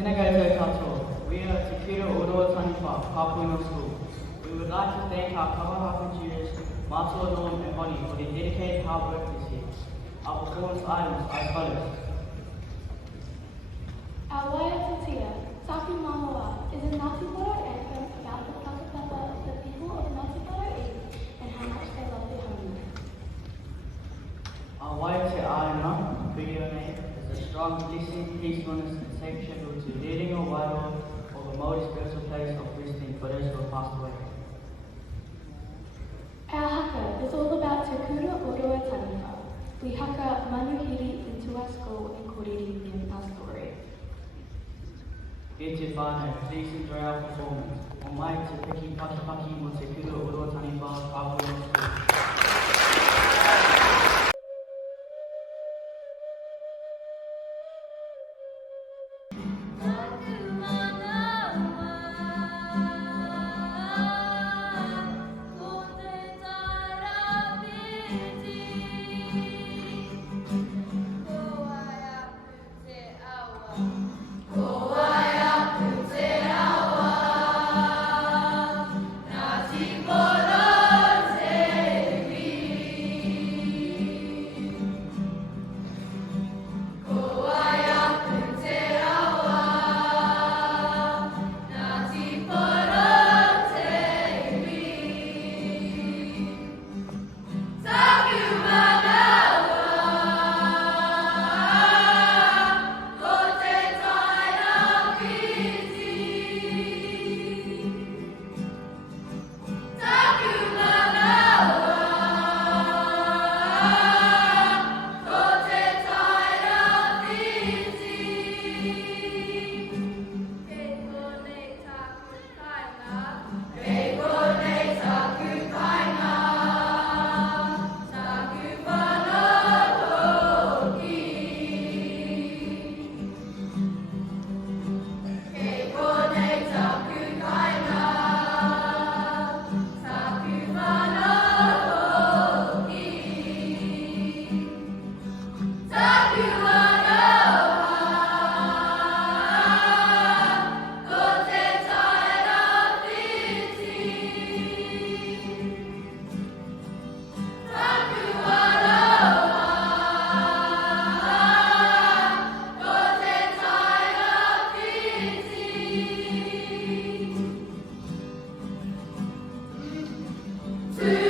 Sinagoto Kato, we are Takira Oro Tanipa, Papuino School. We would like to thank our Kawahaku tutors, Marcel, Norm and Bonnie for their dedicated hard work this year. Our performance items are as follows. Our Waiatatia, Saku Mamawa, is a Ngāti anthem about the whakapapa of the people of Ngāti Porou and how much they love their homeland. Our Waiate Aina video name is a strong listening, peacefulness and safe schedule to leading a wairoa of a Māori spiritual place of visiting for those who have passed away. Our haka is all about Te Kura o Roa Taniwha. We haka manuhiri into our school and koriri in our story. E te whānau, please enjoy our performance. O mai te piki pakipaki mo Te Kura o Roa Taniwha, Papuino School. To